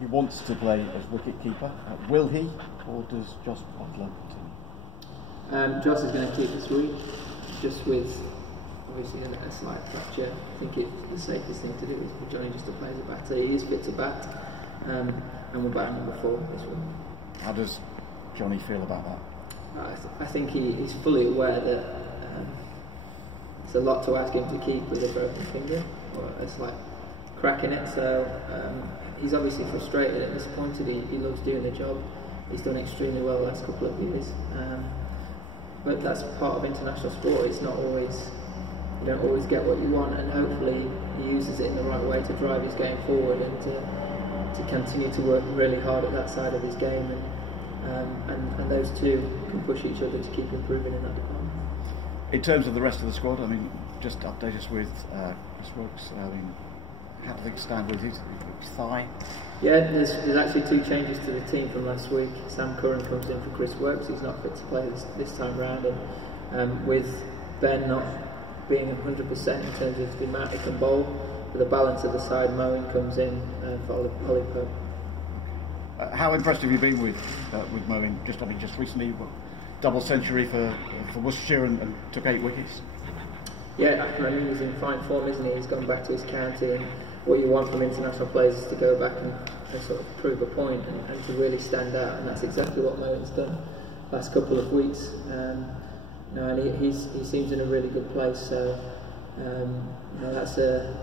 he wants to play as wicket-keeper. Will he, or does Josh Butler continue? Josh is going to keep this week, just with obviously a slight fracture. I think the safest thing to do is for Johnny just to play as a batter. He is fit to bat, and we're batting number 4 this week. How does Johnny feel about that? I think he's fully aware that it's a lot to ask him to keep with a broken finger or a slight crack in it. So he's obviously frustrated and disappointed. He loves doing the job. He's done extremely well the last couple of years. But that's part of international sport. It's not always, you don't always get what you want, and hopefully he uses it in the right way to drive his game forward and to continue to work really hard at that side of his game. And those two can push each other to keep improving in that department. In terms of the rest of the squad, I mean, just update us with Chris Works. I mean, how do things stand with his thigh? Yeah, there's actually 2 changes to the team from last week. Sam Curran comes in for Chris Works. He's not fit to play this time round, and with Ben not being 100% in terms of the amount he can bowl, for the balance of the side, Moeen comes in for Ollie Pope. How impressed have you been with Moeen? Just recently, double century for Worcestershire and took 8 wickets. Yeah, I mean, he's in fine form, isn't he? He's gone back to his county, and what you want from international players is to go back and sort of prove a point and to really stand out, and that's exactly what Moeen's done last couple of weeks. And he seems in a really good place, so that's a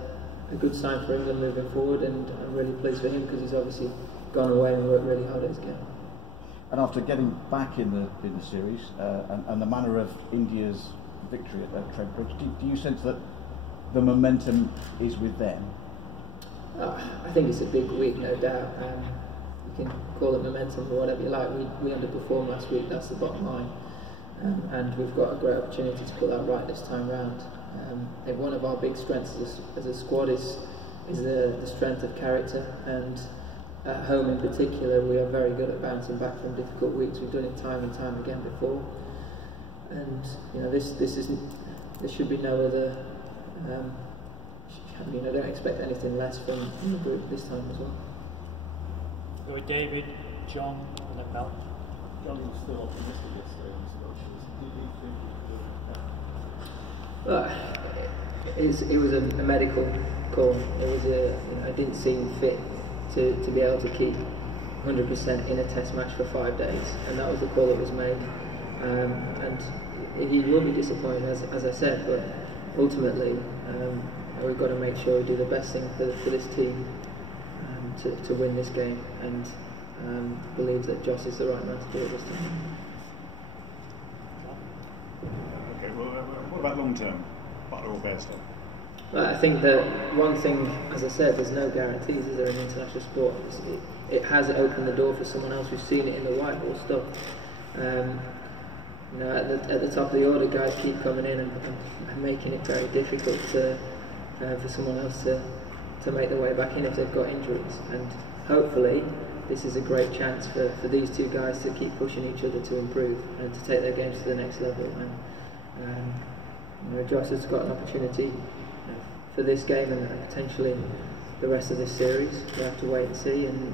good sign for England moving forward, and I'm really pleased for him because he's obviously gone away and worked really hard at his game. And after getting back in the series and the manner of India's victory at Trent Bridge, do you sense that the momentum is with them? I think it's a big week, no doubt. You can call it momentum or whatever you like. We underperformed last week, that's the bottom line. And we've got a great opportunity to put that right this time round. I think one of our big strengths as a squad is the strength of character, and at home in particular we are very good at bouncing back from difficult weeks. We've done it time and time again before, and this should be no other. I don't expect anything less from the group this time as well. Go with David, John, and then Mel. John was still optimistic yesterday on his coaches. Did he think It was a medical call. It was I didn't seem fit to be able to keep 100% in a test match for 5 days, and that was the call that was made. And he will be disappointed, as I said, but ultimately we've got to make sure we do the best thing for this team to win this game, and believe that Josh is the right man to do it this time. Okay, well, what about long term? Butler or Bairstow? I think that one thing, as I said, there's no guarantees, is there, in international sport? It has opened the door for someone else. We've seen it in the white ball stuff. At the top of the order, guys keep coming in and making it very difficult for someone else to make their way back in if they've got injuries. And hopefully, this is a great chance for these 2 guys to keep pushing each other to improve and to take their games to the next level. And Josh has got an opportunity for this game and potentially the rest of this series. We have to wait and see, and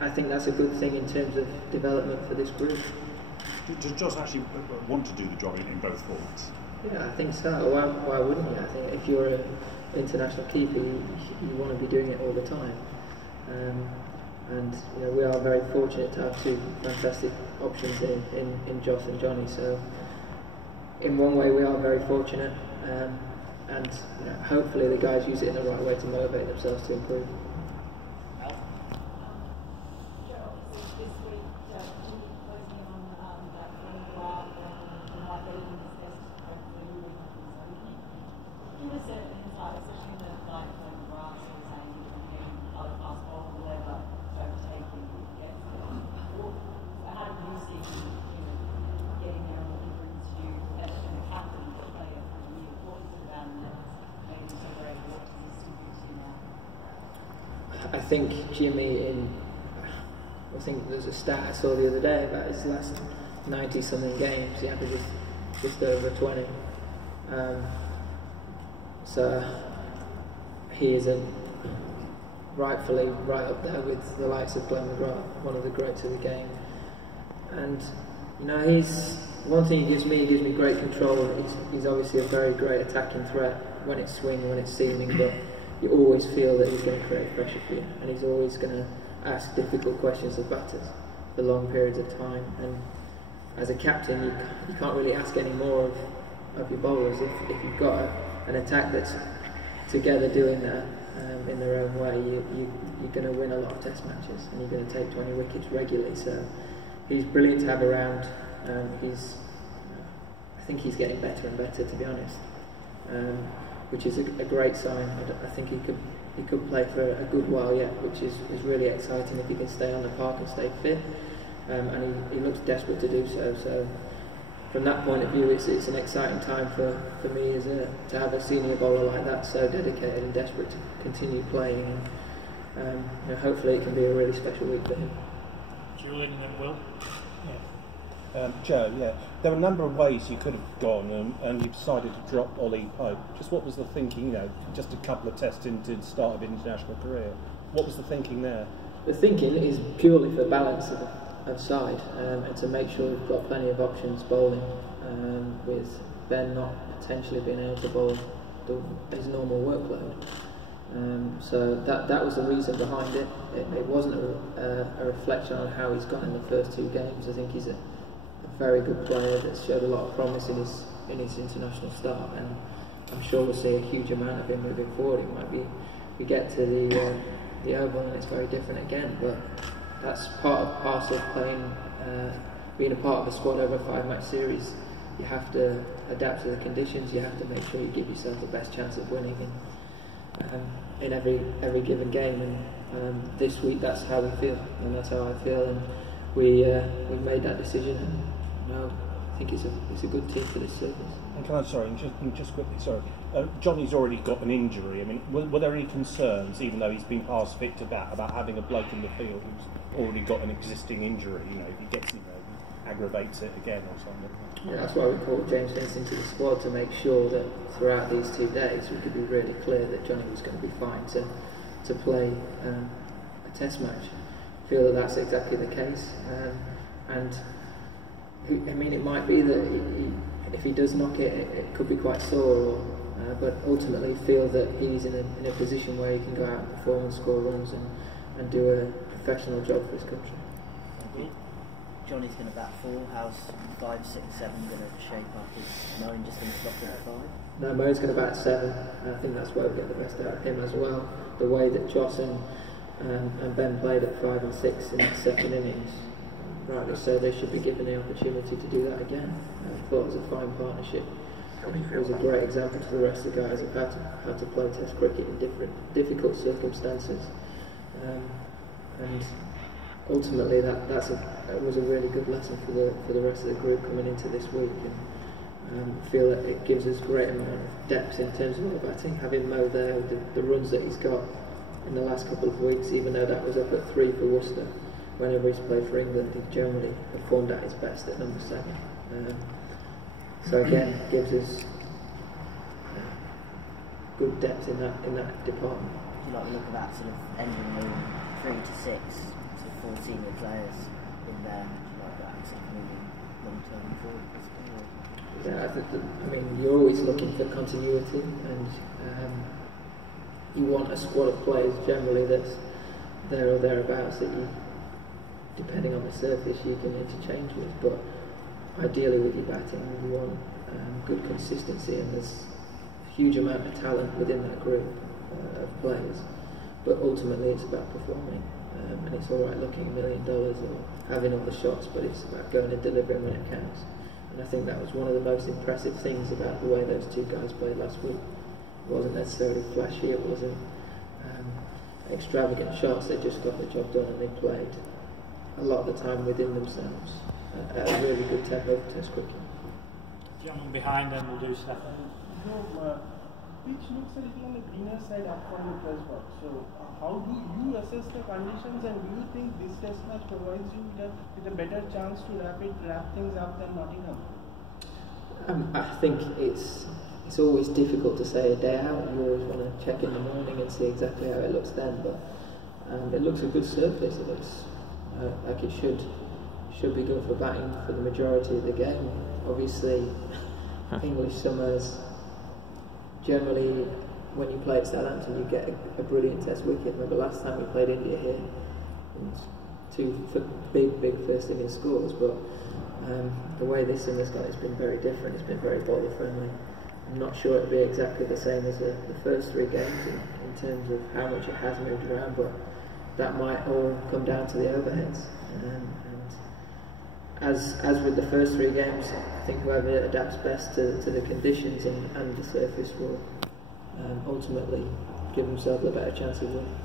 I think that's a good thing in terms of development for this group. Does Josh actually want to do the job in both formats? Yeah, I think so. Why wouldn't you? I think if you're an international keeper, you want to be doing it all the time. And we are very fortunate to have 2 fantastic options in Josh and Johnny. So in one way we are very fortunate, and hopefully the guys use it in the right way to motivate themselves to improve. I think Jimmy, I think there's a stat I saw the other day about his last 90-something games, he averages just over 20. So he is rightfully right up there with the likes of Glenn McGrath, one of the greats of the game. And you know, he's one thing he gives me great control. He's obviously a very great attacking threat when it's swinging, when it's seaming, but you always feel that he's going to create pressure for you, and he's always going to ask difficult questions of batters for long periods of time. And as a captain, you can't really ask any more of your bowlers. If you've got an attack that's together doing that in their own way, you're going to win a lot of test matches, and you're going to take 20 wickets regularly. So he's brilliant to have around. I think he's getting better and better, to be honest, which is a great sign. I think he could play for a good while yet, which is really exciting if he can stay on the park and stay fit. And he looks desperate to do so. So from that point of view, it's an exciting time for me to have a senior bowler like that, so dedicated and desperate to continue playing. And you know, hopefully it can be a really special week for him. Julian and then Will. Joe, there were a number of ways you could have gone, and you decided to drop Ollie Pope. Just what was the thinking? You know, just a couple of tests into the start of international career. What was the thinking there? The thinking is purely for balance of side, and to make sure we've got plenty of options bowling, with Ben not potentially being able to bowl his normal workload. So that was the reason behind it. It wasn't a reflection on how he's gone in the first two games. I think he's a very good player that's showed a lot of promise in his international start, and I'm sure we'll see a huge amount of him moving forward. It might be we get to the Oval and it's very different again, but that's part of parcel of playing, being a part of a squad over a 5-match series. You have to adapt to the conditions. You have to make sure you give yourself the best chance of winning in every given game. And this week, that's how we feel, and that's how I feel. And we made that decision, and I think it's a good team for this service. And can I, just quickly, Johnny's already got an injury. I mean, were there any concerns, even though he's been past fit to bat, about having a bloke in the field who's already got an existing injury? You know, if he gets, aggravates it again or something. Yeah, that's why we called James Vince into the squad, to make sure that throughout these 2 days we could be really clear that Johnny was going to be fine to play a test match. I feel that that's exactly the case, and I mean, it might be that if he does knock it, it could be quite sore, but ultimately feel that he's in a position where he can go out and perform and score runs and do a professional job for his country. Johnny's going to bat 4. How's 5, 6, 7 going to shape up? Is Moeen just going to stop at 5? No, Moeen's going to bat 7. And I think that's where we get the best out of him as well. The way that Joss and Ben played at 5 and 6 in the second innings, rightly so, they should be given the opportunity to do that again. I thought it was a fine partnership. It was a great example to the rest of the guys of how to play Test cricket in difficult circumstances. And ultimately, that was a really good lesson for the rest of the group coming into this week. And I feel that it gives us a great amount of depth in terms of our batting. Having Mo there with the runs that he's got in the last couple of weeks, even though that was up at 3 for Worcester. Whenever he's played for England, he's generally performed at his best at number 7. So again, gives us good depth in that department. Do you like the look of that sort of ending in 3 to 6, sort of 4 senior players in there? Do you like that sort of moving long term forward? Yeah, I mean, you're always looking for continuity, and you want a squad of players generally that's there or thereabouts that you, depending on the surface, you can interchange with. But ideally with your batting, you want good consistency, and there's a huge amount of talent within that group of players. But ultimately it's about performing, and it's alright looking $1 million or having all the shots, but it's about going and delivering when it counts. And I think that was one of the most impressive things about the way those 2 guys played last week. It wasn't necessarily flashy, it wasn't extravagant shots, they just got the job done, and they played a lot of the time within themselves at a really good tempo for Test cricket. Gentleman behind them will do stuff. Pitch looks a little on the greener side up from the test work. So how do you assess the conditions, and do you think this test match provides you with a better chance to wrap things up than Nottingham? I think it's always difficult to say a day out. You always want to check in the morning and see exactly how it looks then, but and it looks a good surface. It looks like it should be good for batting for the majority of the game. Obviously, English summers, generally when you play at Southampton you get a brilliant test wicket. Remember last time we played India here, two big first innings scores, but the way this summer's gone, it's been very different. It's been very bowler friendly. I'm not sure it'll be exactly the same as the first 3 games in terms of how much it has moved around, but that might all come down to the overheads. And as with the first 3 games, I think whoever adapts best to the conditions and the surface will ultimately give themselves a better chance of winning.